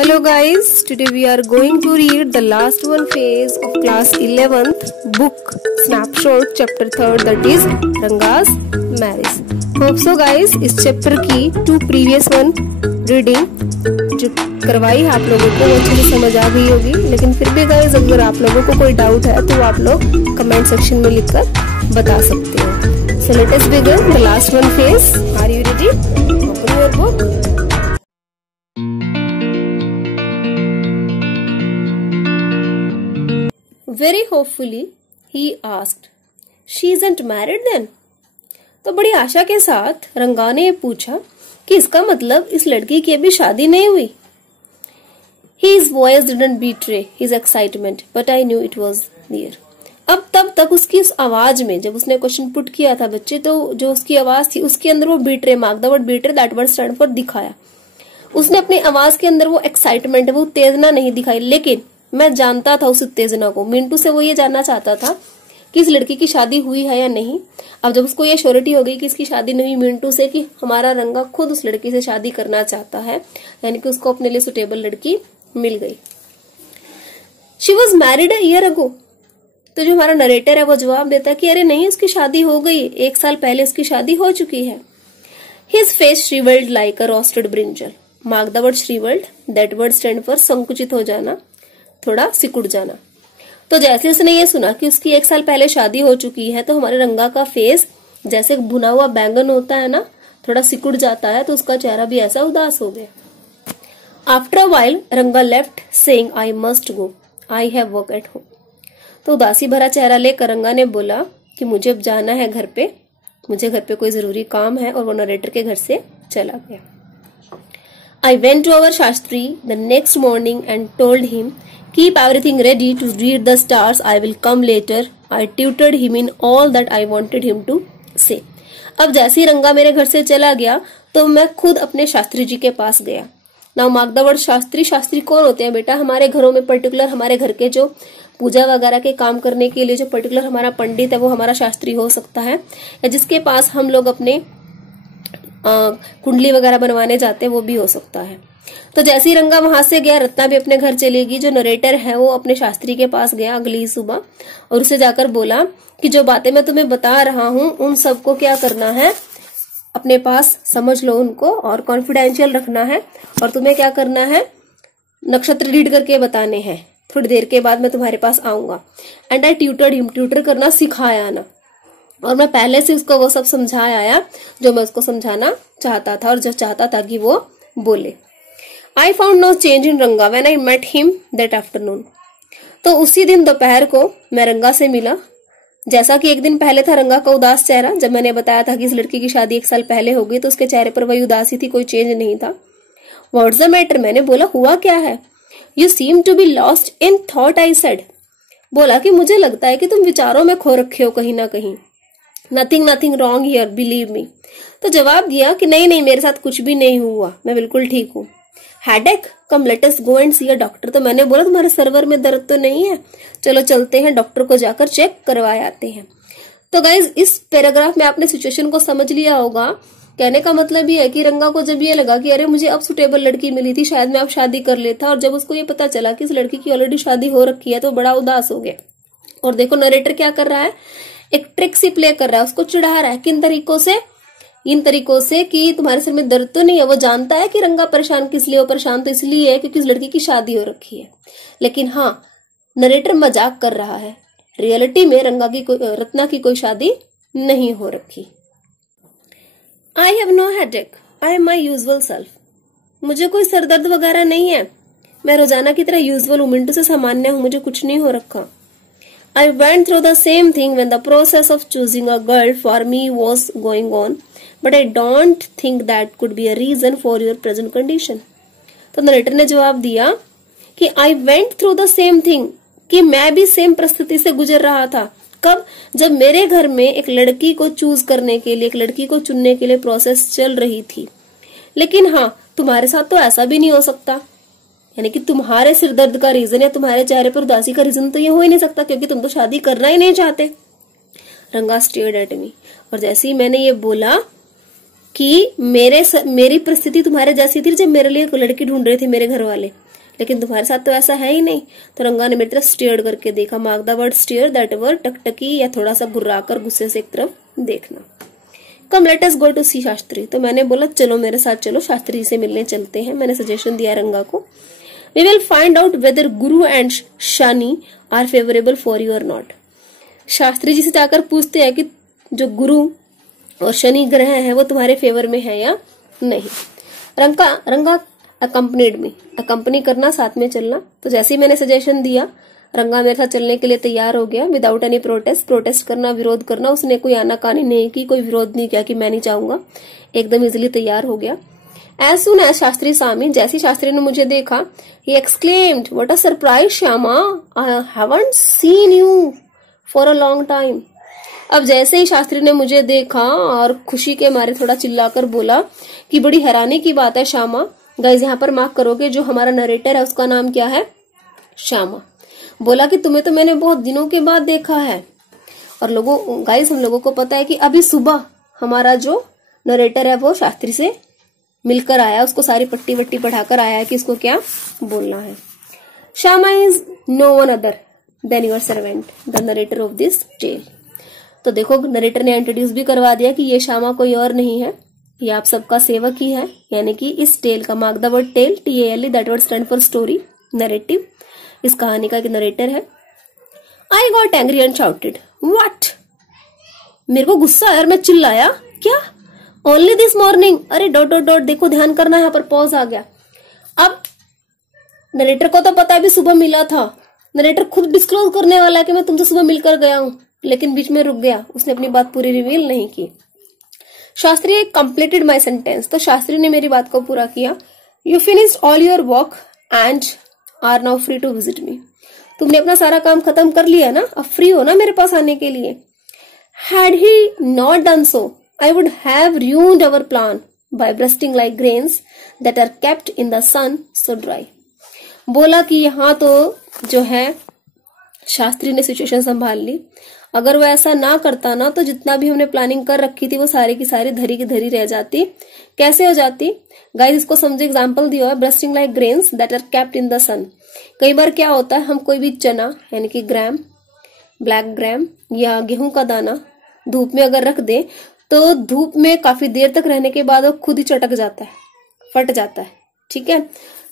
Hello guys, today we are going to read the last one phase of class 11th book snapshot chapter 3rd, that is Ranga's marriage. Hope so guys, इस chapter की 2 previous one reading जो करवाई आप लोगों को अच्छे से समझ आ गई होगी, लेकिन फिर भी गाइस अगर आप लोगों को कोई डाउट है तो आप लोग कमेंट सेक्शन में लिखकर बता सकते हो. So let us begin the last one phase. Are you ready? Open your book. Very hopefully he asked, "She isn't married then?" तो बड़ी आशा के साथ रंगा ने पूछा कि इसका मतलब इस लड़की की अभी शादी नहीं हुई. His voice didn't betray his excitement, but I knew it was near. अब तब तक उसकी उस आवाज में, जब उसने क्वेश्चन पुट किया था बच्चे, तो जो उसकी आवाज थी उसके अंदर वो betray mark the word betray that word stand for दिखाया. उसने अपनी आवाज के अंदर वो एक्साइटमेंट, वो उत्तेजना नहीं दिखाई, लेकिन मैं जानता था उस उत्तेजना को. मिंटू से वो ये जानना चाहता था कि इस लड़की की शादी हुई है या नहीं. अब जब उसको ये श्योरिटी हो गई कि इसकी शादी नहीं हुई मिंटू से, कि हमारा रंगा खुद उस लड़की से शादी करना चाहता है, यानी कि उसको अपने लिए सुटेबल लड़की मिल गई. She was married a year ago. तो जो हमारा नरेटर है वो जवाब देता है कि अरे नहीं, उसकी शादी हो गई, 1 साल पहले उसकी शादी हो चुकी है. His face shrivelled like a roasted brinjal. Mark the word shrivelled, that word stand for संकुचित हो जाना, थोड़ा सिकुड़ जाना. तो जैसे उसने ये सुना कि उसकी 1 साल पहले शादी हो चुकी है, तो हमारे रंगा का फेस जैसे भुना हुआ बैंगन होता है ना, थोड़ा सिकुड़ जाता है, तो उसका चेहरा भी ऐसा उदास हो गया. आफ्टर अ वाइल रंगा left saying I must go, I have work at home. तो उदासी भरा चेहरा लेकर रंगा ने बोला कि मुझे अब जाना है घर पे, मुझे घर पे कोई जरूरी काम है, और वो नरेटर के घर से चला गया. I went to our Shastri the next morning and told him, keep everything ready to read the stars, I will come later. I tutored him in all that I wanted him to say. अब जैसे ही रंगा मेरे घर से चला गया तो मैं खुद अपने शास्त्री जी के पास गया. Now mark the word Shastri. Shastri कौन होते हैं बेटा? हमारे घरों में पर्टिकुलर हमारे घर के जो पूजा वगैरह के काम करने के लिए जो पर्टिकुलर हमारा पंडित है वो हमारा शास्त्री हो सकता है, या जिसके पास हम लोग अपने कुंडली वगैरह बनवाने जाते हैं वो भी हो सकता है. तो जैसे ही रंगा वहां से गया, रत्ना भी अपने घर चलेगी. जो नरेटर है वो अपने शास्त्री के पास गया अगली सुबह और उसे जाकर बोला कि जो बातें मैं तुम्हें बता रहा हूं उन सबको क्या करना है, अपने पास समझ लो उनको और कॉन्फिडेंशियल रखना है, और तुम्हें क्या करना है, नक्षत्र रीड करके बताने हैं. थोड़ी देर के बाद मैं तुम्हारे पास आऊंगा. And I tutored him. Tutor करना सिखाया ना, और मैं पहले से उसको वो सब समझाया आया जो मैं उसको समझाना चाहता था और जो चाहता था कि वो बोले. I found no change in Ranga when I met him that afternoon. तो उसी दिन दोपहर को मैं रंगा से मिला. जैसा कि एक दिन पहले था रंगा का उदास चेहरा, जब मैंने बताया था कि इस लड़की की शादी 1 साल पहले हो गई, तो उसके चेहरे पर वही उदासी थी, कोई चेंज नहीं था. What's the matter? मैंने बोला हुआ क्या है? You seem to be lost in thought, I said. बोला कि मुझे लगता है कि तुम विचारों में खो रखे हो कहीं ना कहीं. Nothing wrong here, believe me. तो जवाब दिया कि नहीं मेरे साथ कुछ भी नहीं हुआ, मैं बिल्कुल ठीक हूँ. Headache? Come let us go and see a doctor. तो मैंने बोला तुम्हारे सर्वर में दर्द तो नहीं है, चलो चलते हैं डॉक्टर को जाकर चेक करवाए आते हैं. तो गाइज इस पैराग्राफ में आपने सिचुएशन को समझ लिया होगा. कहने का मतलब ये है कि रंगा को जब ये लगा कि अरे मुझे अब सुटेबल लड़की मिली थी, शायद मैं अब शादी कर लेता, और जब उसको ये पता चला कि इस लड़की की ऑलरेडी शादी हो रखी है तो बड़ा उदास हो गया. और देखो नरेटर क्या कर रहा है, एक ट्रिक सी प्ले कर रहा है, उसको चिढ़ा रहा है. किन तरीकों से? इन तरीकों से कि तुम्हारे सिर में दर्द तो नहीं है. वो जानता है कि रंगा परेशान किस लिए, वो परेशान तो इसलिए है क्योंकि इस लड़की की शादी हो रखी है. लेकिन हाँ, नरेटर मजाक कर रहा है. रियलिटी में रत्ना की कोई शादी नहीं हो रखी. I have no headache, I am my usual self. मुझे कोई सरदर्द वगैरह नहीं है, मैं रोजाना की तरह यूजुअल हूं, मिंटू से सामान्य हूं, मुझे कुछ नहीं हो रखा. I went through the same thing when the process of choosing a girl for me was going on, but I don't think that could be a reason for your present condition. तो narrator ने जवाब दिया कि I went through the same thing, कि मैं भी same परिस्थिति से गुजर रहा था. कब? जब मेरे घर में एक लड़की को चूज करने के लिए, एक लड़की को चुनने के लिए प्रोसेस चल रही थी. लेकिन हाँ, तुम्हारे साथ तो ऐसा भी नहीं हो सकता, यानी कि तुम्हारे सिर दर्द का रीजन या तुम्हारे चेहरे पर उदासी का रीजन तो ये हो ही नहीं सकता, क्योंकि तुम तो शादी करना ही नहीं चाहते. रंगा स्टेयर्ड एट मी. और जैसे ही मैंने ये बोला कि मेरी परिस्थिति तुम्हारे जैसी थी जब मेरे लिए एक लड़की ढूंढ रहे थे मेरे घर वाले, लेकिन तुम्हारे साथ तो ऐसा है ही नहीं। तो रंगा ने मेरी तरफ स्टेयर करके देखा। Mark the word stare, that word टकटकी या थोड़ा सा गुर्राकर गुस्से से एक तरफ देखना। कम लेट अस गो टू सी शास्त्री। तो मैंने बोला चलो मेरे साथ चलो, शास्त्री जी से मिलने चलते हैं। मैंने सजेशन दिया रंगा को। We will find out whether Guru and Shani are favourable for you और नॉट। शास्त्री जी से जाकर पूछते हैं कि जो गुरु और शनि ग्रह है वो तुम्हारे फेवर में है या नहीं। रंगा अकम्पनीड में, अकम्पनी करना, साथ में चलना। तो जैसे ही मैंने सजेशन दिया रंगा मेरे साथ चलने के लिए तैयार हो गया विदाउट एनी प्रोटेस्ट करना, विरोध करना। उसने कोई आनाकानी नहीं की, कोई विरोध नहीं किया कि मैं नहीं चाहूंगा, एकदम इजिली तैयार हो गया। एज सुन एज शास्त्री सामी, जैसे शास्त्री ने मुझे देखा, he exclaimed what a surprise Shyama, I haven't seen you for a long time. अब जैसे ही शास्त्री ने मुझे देखा और खुशी के मारे थोड़ा चिल्लाकर बोला कि बड़ी हैरानी की बात है श्यामा। गाइज यहाँ पर मार्क करोगे, जो हमारा नरेटर है उसका नाम क्या है? श्यामा। बोला कि तुम्हें तो मैंने बहुत दिनों के बाद देखा है। और गाइज हम लोगों को पता है कि अभी सुबह हमारा जो नरेटर है वो शास्त्री से मिलकर आया, उसको सारी पट्टी वट्टी पढ़ाकर आया है कि इसको क्या बोलना है। Shyama is no one other than your servant the narrator of this tale. तो देखो नरेटर ने इंट्रोड्यूस भी करवा दिया कि ये श्यामा कोई और नहीं है, ये आप सबका सेवक ही है, यानी कि इस टेल का, mark the word tale, TALE, that word stand for story, narrative, इस कहानी का एक नरेटर है। I got angry and shouted what. मेरे को गुस्सा आया और मैं चिल्लाया, क्या? Only this morning. अरे डॉट डॉट डॉट, देखो ध्यान करना, यहाँ पर पॉज आ गया। अब नरेटर को तो पता है भी सुबह मिला था, नरेटर खुद डिस्क्लोज करने वाला है कि मैं तुमसे सुबह मिलकर गया हूं, लेकिन बीच में रुक गया, उसने अपनी बात पूरी रिवील नहीं की। Shastri completed my sentence. तो शास्त्री ने मेरी बात को पूरा किया। You finished all your work and are now free to visit me. तुमने अपना सारा काम खत्म कर लिया ना, अब फ्री हो ना मेरे पास आने के लिए। Had he not done so I would have ruined our plan by bursting like grains that are kept in the sun so dry। बोला कि यहाँ तो जो है शास्त्री ने सिचुएशन संभाल ली। अगर वो ऐसा ना करता ना तो जितना भी हमने प्लानिंग कर रखी थी वो सारी की सारी धरी की धरी रह जाती। कैसे हो जाती गाइस, इसको समझे, एग्जांपल दिया है, bursting like grains that are kept in the sun. कई बार क्या होता है, हम कोई भी चना यानी कि ग्राम, ब्लैक ग्राम या गेहूं का दाना धूप में अगर रख दे तो धूप में काफी देर तक रहने के बाद वो खुद ही चटक जाता है, फट जाता है। ठीक है,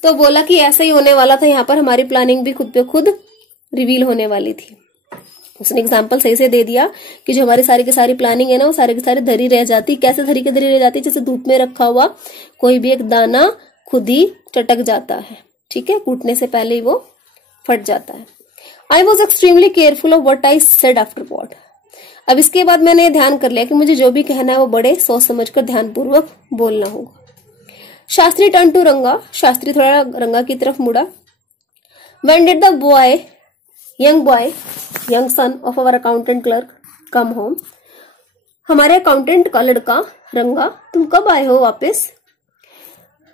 तो बोला कि ऐसा ही होने वाला था, यहाँ पर हमारी प्लानिंग भी खुद पे खुद रिवील होने वाली थी। उसने एग्जाम्पल सही से दे दिया कि जो हमारी सारी की सारी प्लानिंग है ना वो सारी की सारी धरी रह जाती। कैसे धरी की धरी रह जाती? जैसे धूप में रखा हुआ कोई भी एक दाना खुद ही चटक जाता है। ठीक है, कूटने से पहले ही वो फट जाता है। I was extremely careful of what I said after what. अब इसके बाद मैंने ध्यान कर लिया कि मुझे जो भी कहना है वो बड़े सोच समझकर ध्यानपूर्वक बोलना होगा। शास्त्री टर्न टू रंगा। शास्त्री थोड़ा रंगा की तरफ मुड़ा। When did the young son of our accountant clerk come home? हमारे अकाउंटेंट का लड़का रंगा तुम कब आए हो वापस?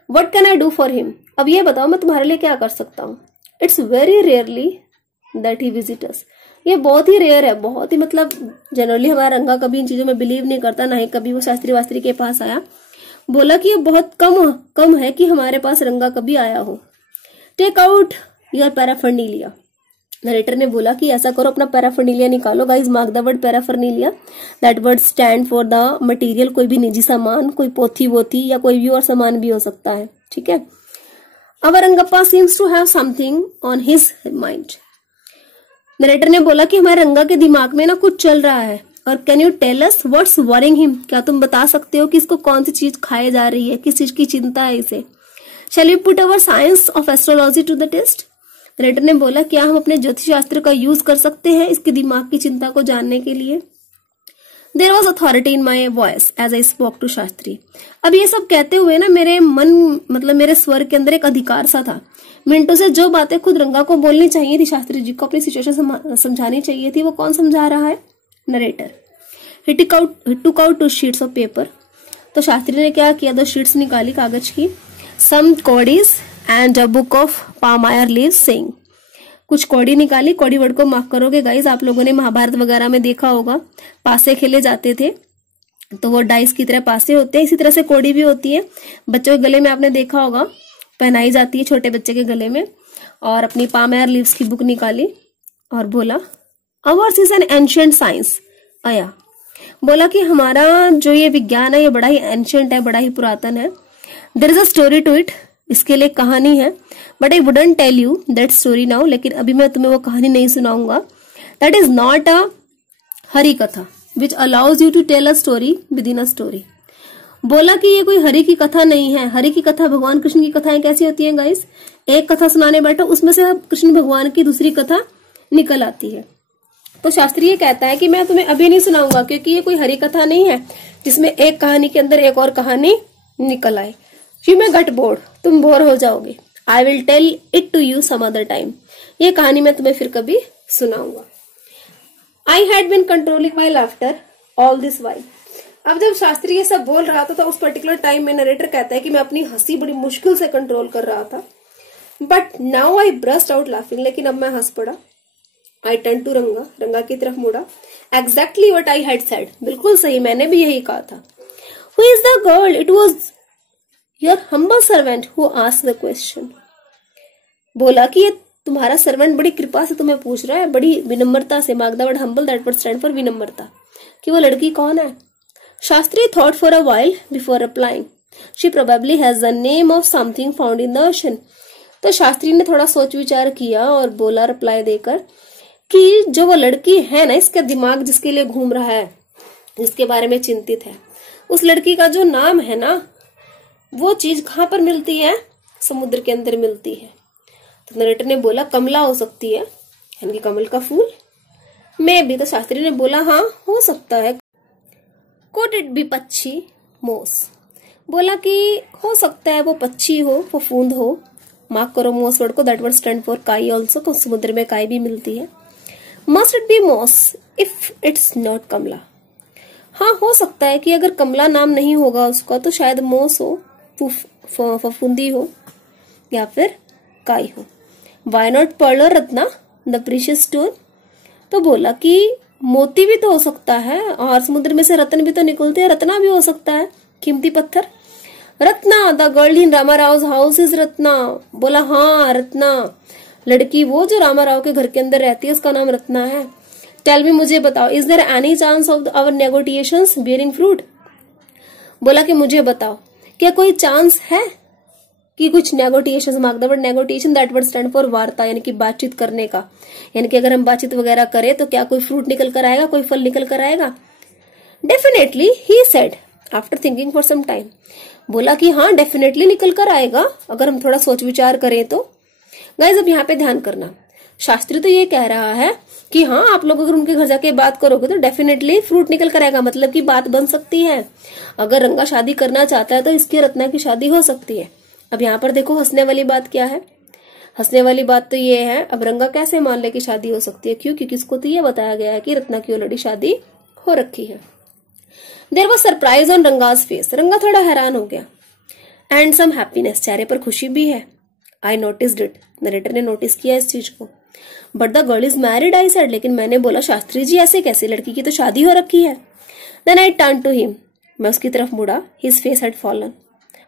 What can I do for him? अब ये बताओ मैं तुम्हारे लिए क्या कर सकता हूँ? It's very rarely that he visits us. ये बहुत ही रेयर है, बहुत ही मतलब जनरली हमारा रंगा कभी इन चीजों में बिलीव नहीं करता, ना ही कभी वो शास्त्री वास्त्री के पास आया। बोला कि ये बहुत कम है कि हमारे पास रंगा कभी आया हो। Take out your paraphernalia. Narrator ने बोला कि ऐसा करो, अपना पैराफर्नीलिया निकालो। Guys mark the word paraphernalia, that word stand for the material, कोई भी निजी सामान, कोई पोथी वोथी या कोई भी और सामान भी हो सकता है। ठीक है, अब Rangappa seems to have something on his mind. Narrator ने बोला कि हमारे रंगा के दिमाग में ना कुछ चल रहा है, और can you tell us what's worrying him? क्या तुम बता सकते हो कि इसको कौन सी चीज खाए जा रही है, किस चीज की चिंता है इसे? Shall we put our science of astrology to the test? Narrator ने बोला क्या हम अपने ज्योतिष शास्त्र का यूज कर सकते हैं इसके दिमाग की चिंता को जानने के लिए? There was authority in my voice as I spoke to Shastri. अब ये सब कहते हुए ना मेरे मन मतलब मेरे स्वर के अंदर एक अधिकार सा था। मिनटों से जो बातें खुद रंगा को बोलनी चाहिए थी, शास्त्री जी को अपनी सिचुएशन समझानी चाहिए थी, वो कौन समझा रहा है? Narrator. He took out 2 sheets of paper. तो शास्त्री ने क्या किया, 2 शीट्स निकाली कागज की। Some cowries and a book of palmyra leaves saying. कुछ कौड़ी निकाली। कौड़ी वर्ड को मार्क करोगे गाइस, आप लोगों ने महाभारत वगैरह में देखा होगा, पासे खेले जाते थे तो वो डाइस की तरह पासे होते हैं। इसी तरह से कौड़ी भी होती है, बच्चों के गले में आपने देखा होगा, पहनाई जाती है छोटे बच्चे के गले में। और अपनी पामेयर लीव्स की बुक निकाली और बोला ours is an ancient science. आया बोला कि हमारा जो ये विज्ञान है ये बड़ा ही एंशिएंट है, बड़ा ही पुरातन है। There is a story to it, इसके लिए कहानी है, but I wouldn't tell you that story now, लेकिन अभी मैं तुम्हें वो कहानी नहीं सुनाऊंगा। That is not a Hari Katha which allows you to tell a story within a story. बोला कि ये कोई हरि की कथा नहीं है। हरि की कथा, भगवान कृष्ण की कथाएं कैसी होती हैं गाइस, एक कथा सुनाने बैठो उसमें से कृष्ण भगवान की दूसरी कथा निकल आती है। तो शास्त्री ये कहता है कि मैं तुम्हें अभी नहीं सुनाऊंगा क्योंकि ये कोई हरि कथा नहीं है जिसमें एक कहानी के अंदर एक और कहानी निकल आए। यू मे गेट बोर्ड, तुम बोर हो जाओगे। I will tell it to you some other time, ये कहानी मैं तुम्हें फिर कभी सुनाऊंगा। I had been controlling my laughter all this while. अब जब शास्त्री ये सब बोल रहा था तो उस पर्टिकुलर टाइम में नरेटर कहता है कि मैं अपनी हंसी बड़ी मुश्किल से कंट्रोल कर रहा था। But now I burst out laughing, लेकिन अब मैं हंस पड़ा। आई टर्न टू रंगा, रंगा की तरफ मुड़ा। Exactly what I had said, बिल्कुल सही, मैंने भी यही कहा था। Who is the girl, it was your humble servant who asked the question. बोला कि ये तुम्हारा सर्वेंट बड़ी कृपा से तुम्हें पूछ रहा है, बड़ी विनम्रता से। Mark the word humble, that word stand for विनम्रता, कि वो लड़की कौन है। Shastri thought for a while before replying, she probably has the name of something found in the ocean. तो शास्त्री ने थोड़ा सोच विचार किया और बोला रिप्लाई देकर कि जो वो लड़की है ना, इसका दिमाग जिसके लिए घूम रहा है, जिसके बारे में चिंतित है, उस लड़की का जो नाम है ना, वो चीज कहाँ पर मिलती है, समुद्र के अंदर मिलती है। तो नरेटर ने बोला कमला हो सकती है, यानी कमल का फूल। मैं भी, तो शास्त्री ने बोला हाँ हो सकता है। कोड इट बी पक्षी मोस, बोला कि हो सकता है वो पक्षी हो, वो फूंद हो। मार्क करो मोस वर्ड को, दैट वर्ड स्टैंड फॉर काई ऑल्सो, समुद्र में काई भी मिलती है। मस्ट इट बी मोस इफ इट्स नॉट कमला, हाँ हो सकता है कि अगर कमला नाम नहीं होगा उसका तो शायद मोस हो, फफूंदी हो या फिर काई हो। वाई नॉट पर्ल और रत्ना, द प्रीशियस स्टोन। तो बोला कि मोती भी तो हो सकता है और समुद्र में से रत्न भी तो निकलते हैं, रत्ना भी हो सकता है, कीमती पत्थर। Ratna, the girl in Rama Rao house is Ratna. बोला हाँ रत्ना, लड़की वो जो रामा राव के घर के अंदर रहती है उसका नाम रत्ना है। टेल मी, मुझे बताओ, is there any chance of our negotiations bearing fruit. बोला कि मुझे बताओ क्या कोई चांस है कि कुछ negotiation, mark the word negotiation, that word stand for वार्ता, यानी कि बातचीत करने का, यानी कि अगर हम बातचीत वगैरह करें तो क्या कोई फ्रूट निकल कर आएगा, कोई फल निकल कर आएगा। Definitely he said after thinking for some time. बोला कि हाँ डेफिनेटली निकल कर आएगा अगर हम थोड़ा सोच विचार करें तो। गाइस अब यहाँ पे ध्यान करना, शास्त्री तो ये कह रहा है कि हाँ आप लोग अगर उनके घर जाके बात करोगे तो डेफिनेटली फ्रूट निकल कर आएगा, मतलब कि बात बन सकती है। अगर रंगा शादी करना चाहता है तो इसकी रत्ना की शादी हो सकती है। अब यहाँ पर देखो हंसने वाली बात क्या है, हंसने वाली बात तो ये है, अब रंगा कैसे मान ले कि शादी हो सकती है, क्यों, क्योंकि इसको तो ये बताया गया है कि रत्ना की ऑलरेडी शादी हो रखी है। There was surprise on Ranga's face, Ranga थोड़ा हैरान हो गया। एंड सम हैप्पीनेस, चेहरे पर खुशी भी है। आई नोटिस्ड इट, नरेटर ने नोटिस किया इस चीज को। But the girl is married, I said, लेकिन मैंने बोला शास्त्री जी ऐसे कैसे, लड़की की तो शादी हो रखी है। Then I turn to him, मैं उसकी तरफ मुड़ा। हिज फेस हैड फॉलन,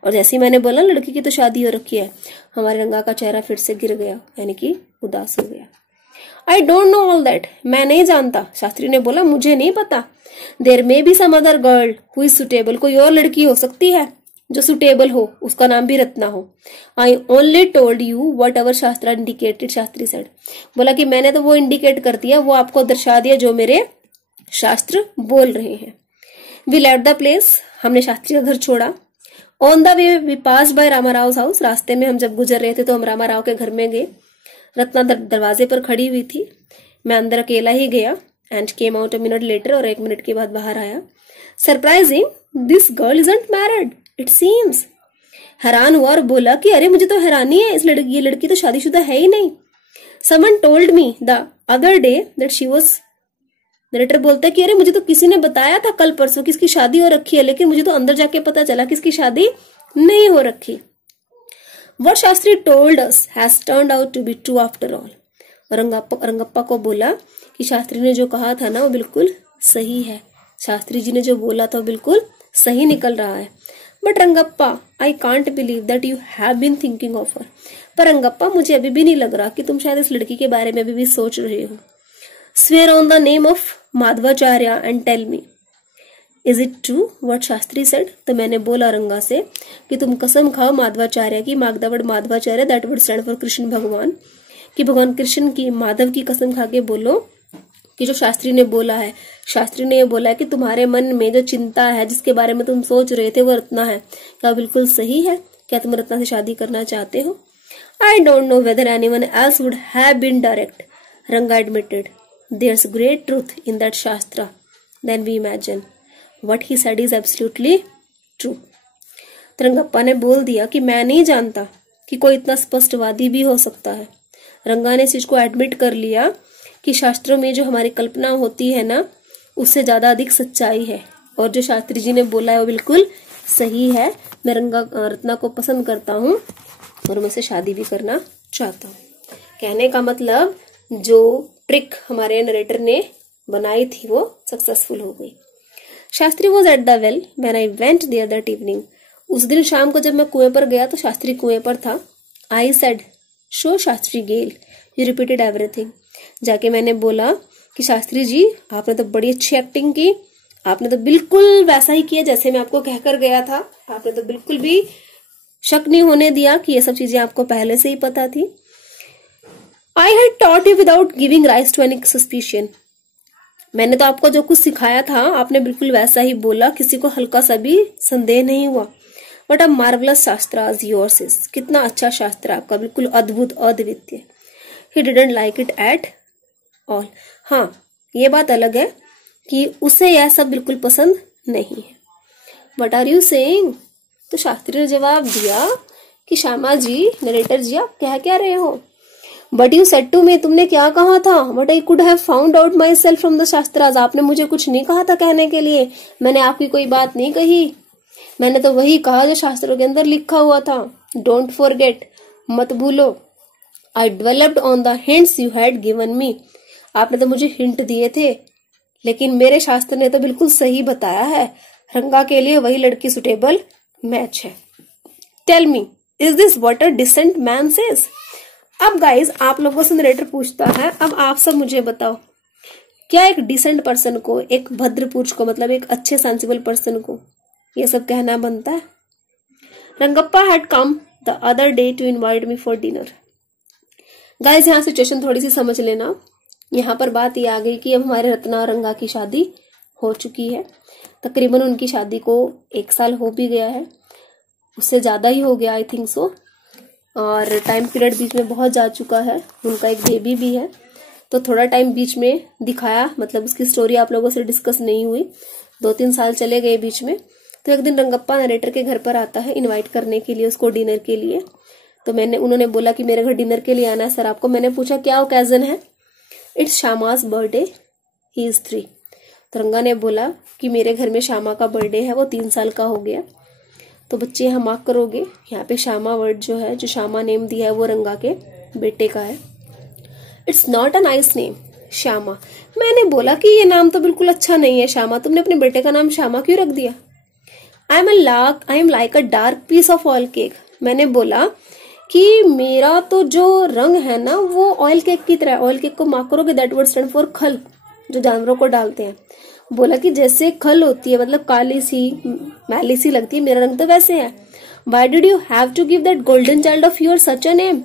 और जैसे ही मैंने बोला लड़की की तो शादी हो रखी है, हमारे रंगा का चेहरा फिर से गिर गया, यानी कि उदास हो गया। I don't know all that, मैं नहीं जानता, शास्त्री ने बोला मुझे नहीं पता। There may be some other girl who is suitable, कोई और लड़की हो सकती है जो सुटेबल हो, उसका नाम भी रत्ना हो। I only told you what ever शास्त्र इंडिकेटेड, शास्त्री सेड, बोला कि मैंने तो वो इंडिकेट कर दिया, वो आपको दर्शा दिया जो मेरे शास्त्र बोल रहे हैं। वी लेफ्ट द प्लेस, हमने शास्त्री का घर छोड़ा। On the way we pass by Rama Rao house, रास्ते में हम जब गुजर रहे थे तो हम रामा राव के घर में गए। रत्ना दरवाजे पर खड़ी हुई थी, मैं अंदर अकेला ही गया। And came out a minute later, और 1 मिनट के बाद बाहर आया। Surprising, this girl isn't married it seems. हैरान हुआ और बोला कि अरे मुझे तो हैरानी है, ये लड़की तो शादीशुदा है ही नहीं। Someone told me the other day that she was, narrator बोलता है कि अरे मुझे तो किसी ने बताया था कल परसों कि इसकी शादी हो रखी है, लेकिन मुझे तो अंदर जाके पता चला कि इसकी शादी नहीं हो रखी। What Shastri told us has turned out to be true after all। Rangappa को बोला कि शास्त्री ने जो कहा था ना वो बिल्कुल सही है, शास्त्री जी ने जो बोला था बिल्कुल सही निकल रहा है। But Rangappa, I can't believe that you have been thinking of her. पर रंगप्पा, मुझे अभी भी नहीं लग रहा कि तुम शायद इस लड़की के बारे में अभी भी सोच रहे हो। Swear on the name of Madhvacharya and tell me, is it true what Shastri said. तो मैंने बोला रंगा से कि तुम कसम खाओ माधवाचार्य की, mark the word Madhvacharya, that word stand for Krishna Bhagwan, कि भगवान कृष्ण की, माधव की कसम खा के बोलो कि जो शास्त्री ने बोला है, शास्त्री ने ये बोला है कि तुम्हारे मन में जो चिंता है, जिसके बारे में तुम सोच रहे थे, वो रत्ना है, क्या बिल्कुल सही है? क्या तुम रत्ना से शादी करना चाहते हो? I don't know whether anyone else would have been direct, Ranga admitted. There's great truth in that shastra than we imagine, what he said is absolutely true. तो रंगप्पा ने बोल दिया कि मैं नहीं जानता कि कोई इतना स्पष्टवादी भी हो सकता है। रंगा ने इस चीज को एडमिट कर लिया कि शास्त्रों में जो हमारी कल्पना होती है ना, उससे ज्यादा अधिक सच्चाई है, और जो शास्त्री जी ने बोला है वो बिल्कुल सही है। मैं रत्ना को पसंद करता हूँ और मैं उससे शादी भी करना चाहता हूँ। कहने का मतलब जो ट्रिक हमारे नरेटर ने बनाई थी वो सक्सेसफुल हो गई। Shastri was at the well when I went there that evening. उस दिन शाम को जब मैं कुएं पर गया तो शास्त्री कुएं पर था। I said, so Shastrigal, you repeated everything. जाके मैंने बोला कि शास्त्री जी, आपने तो बड़ी अच्छी एक्टिंग की, आपने तो बिल्कुल वैसा ही किया जैसे मैं आपको कहकर गया था। आपने तो बिल्कुल भी शक नहीं होने दिया कि ये सब चीजें आपको पहले से ही पता थी। I had taught you without giving rise to any suspicion. मैंने तो आपको जो कुछ सिखाया था आपने बिल्कुल वैसा ही बोला, किसी को हल्का सा भी संदेह नहीं हुआ। बट अ मार्वलस शास्त्र इज योर्स इज, कितना अच्छा शास्त्र आपका, बिल्कुल अद्भुत, अद्वितीय। He didn't like it at all. हाँ, ये बात अलग है कि उसे यह सब बिल्कुल पसंद नहीं है। What are you saying? तो शास्त्री ने जवाब दिया कि श्यामा जी, नरेटर जी, आप कह क्या रहे हो? But you said to me, तुमने क्या कहा था? But I could have found out myself from the shastras. आपने मुझे कुछ नहीं कहा था कहने के लिए, मैंने आपकी कोई बात नहीं कही, मैंने तो वही कहा जो शास्त्रों के अंदर लिखा हुआ था। डोंट फॉरगेट, मत भूलो। I developed on the hints you had given me. आपने तो मुझे हिंट दिए थे, लेकिन मेरे शास्त्र ने तो बिल्कुल सही बताया है, रंगा के लिए वही लड़की सुटेबल मैच है। Tell me, is this what a decent man says? अब गाइज आप लोगों से नरेटर पूछता है, अब आप सब मुझे बताओ, क्या एक डिसेंट पर्सन को, एक भद्र पुरुष को, मतलब एक अच्छे सेंसिबल पर्सन को ये सब कहना बनता है? Rangappa had come the other day to invite me for dinner. Guys यहाँ सिचुएशन थोड़ी सी समझ लेना। यहाँ पर बात ये आ गई कि अब हमारे रत्ना और रंगा की शादी हो चुकी है। तकरीबन उनकी शादी को 1 साल हो भी गया है, उससे ज्यादा ही हो गया आई थिंक सो, और टाइम पीरियड बीच में बहुत जा चुका है। उनका एक बेबी भी है, तो थोड़ा टाइम बीच में दिखाया, मतलब उसकी स्टोरी आप लोगों से डिस्कस नहीं हुई, 2-3 साल चले गए बीच में। तो एक दिन रंगप्पा नरेटर के घर पर आता है इनवाइट करने के लिए उसको डिनर के लिए। तो उन्होंने बोला कि मेरे घर डिनर के लिए आना है सर आपको। मैंने पूछा क्या ओकेजन है? It's Shyama's birthday, he is 3। तो रंगा ने बोला कि मेरे घर में श्यामा का बर्थडे है, वो 3 साल का हो गया। तो बच्चे यहाँ मार्क करोगे, यहाँ पे श्यामा वर्ड जो है, जो श्यामा नेम दिया है वो रंगा के बेटे का है। It's not a nice name, Shyama. मैंने बोला कि ये नाम तो बिल्कुल अच्छा नहीं है श्यामा, तुमने अपने बेटे का नाम श्यामा क्यों रख दिया? I am like a dark piece of oil cake. मैंने बोला कि मेरा तो जो रंग है ना वो ऑयल केक की तरह। ऑयल केक को मार्क करोगे, दैट वर्ड स्टैंड फॉर खल, जो जानवरों को डालते हैं। बोला कि जैसे खल होती है, मतलब काली सी मैली सी लगती है, मेरा रंग तो वैसे है। Why did you have to give that golden child of yours such a name?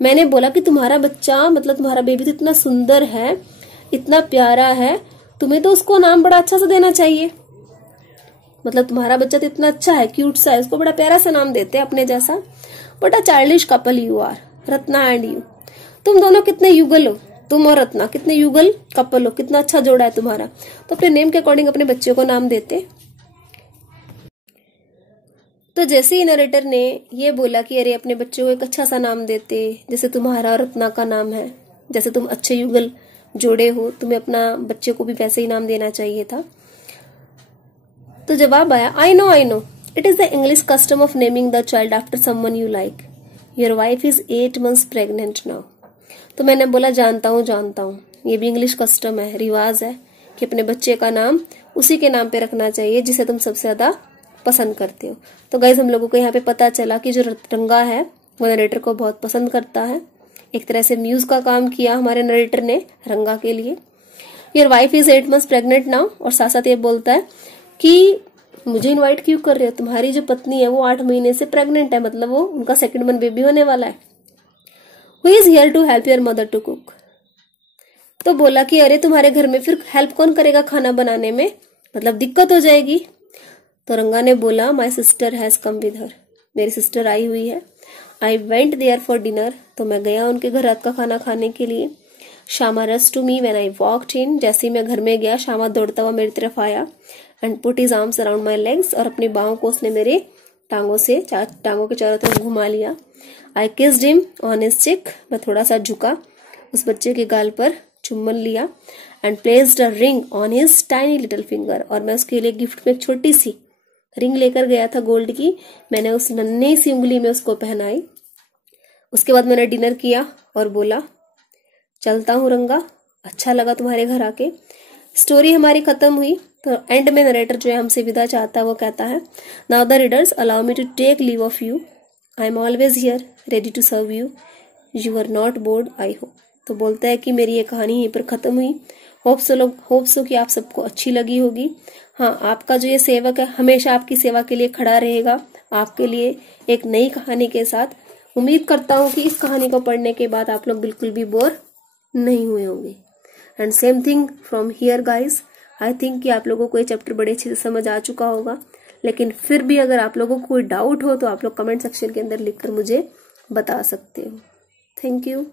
मैंने बोला कि तुम्हारा बच्चा, मतलब तुम्हारा बेबी तो इतना सुंदर है, इतना प्यारा है, तुम्हें तो उसको नाम बड़ा अच्छा सा देना चाहिए। मतलब तुम्हारा बच्चा तो इतना अच्छा है, क्यूट सा है, उसको बड़ा प्यारा सा नाम देते हैं अपने जैसा। But a childish couple you are, Ratna and you. तुम दोनों कितने युगल हो, तुम और रत्ना कितने युगल कपल हो, कितना अच्छा जोड़ा है तुम्हारा। तो अपने नेम के अकॉर्डिंग अपने बच्चे को नाम देते। तो जैसे ही नरेटर ने ये बोला कि अरे अपने बच्चे को एक अच्छा सा नाम देते, जैसे तुम्हारा रत्ना का नाम है, जैसे तुम अच्छे युगल जोड़े हो, तुम्हें अपना बच्चे को भी वैसे ही नाम देना चाहिए था। तो जवाब आया, I know it is the English custom of naming the child after someone you like. Your wife is 8 months pregnant now. तो मैंने बोला जानता हूँ, ये भी इंग्लिश कस्टम है, रिवाज है कि अपने बच्चे का नाम उसी के नाम पे रखना चाहिए जिसे तुम सबसे ज्यादा पसंद करते हो। तो गाइज हम लोगों को यहाँ पे पता चला कि जो रंगा है वो नरेटर को बहुत पसंद करता है। एक तरह से म्यूज का काम किया हमारे नरेटर ने रंगा के लिए। Your wife is 8 months pregnant now, और साथ साथ ये बोलता है कि मुझे इनवाइट क्यों कर रहे हो, तुम्हारी जो पत्नी है वो 8 महीने से प्रेग्नेंट है, मतलब वो उनका सेकंड मंथ बेबी होने वाला है। Who is here to help your mother to cook. तो बोला कि अरे तुम्हारे घर में फिर हेल्प कौन करेगा खाना बनाने में, मतलब दिक्कत हो जाएगी। तो रंगा ने बोला my sister has come with her, मेरी सिस्टर आई हुई है। I went there for dinner, तो मैं गया उनके घर रात का खाना खाने के लिए। Shyama rush to me when I walked in, जैसे ही मैं घर में गया श्यामा दौड़ता हुआ मेरी तरफ आया। And put his arms around my legs, और अपनी बाहों को उसने मेरे टांगों के चारों तरफ घुमा लिया। I kissed him on his चिक, मैं थोड़ा सा झुका, उस बच्चे के गाल पर चुम्बन लिया। And placed a ring on his tiny little finger, और मैं उसके लिए गिफ्ट में एक छोटी सी रिंग लेकर गया था गोल्ड की, मैंने उस नन्ही सी उंगली में उसको पहनाई। उसके बाद मैंने डिनर किया और बोला चलता हूँ रंगा, अच्छा लगा तुम्हारे घर आके। स्टोरी हमारी खत्म हुई। तो एंड में नरेटर जो है हमसे विदा चाहता है, वो कहता है now the readers allow me to take leave of you, I am always here ready to serve you, you are not bored I hope. तो बोलता है कि मेरी ये कहानी यहीं पर खत्म हुई। होप सो कि आप सबको अच्छी लगी होगी। हाँ, आपका जो ये सेवक है हमेशा आपकी सेवा के लिए खड़ा रहेगा, आपके लिए एक नई कहानी के साथ। उम्मीद करता हूँ कि इस कहानी को पढ़ने के बाद आप लोग बिल्कुल भी बोर नहीं हुए होंगे। And same thing from here guys, I think कि आप लोगों को ये चैप्टर बड़े अच्छे से समझ आ चुका होगा। लेकिन फिर भी अगर आप लोगों को कोई डाउट हो तो आप लोग कमेंट सेक्शन के अंदर लिखकर मुझे बता सकते हो। Thank you.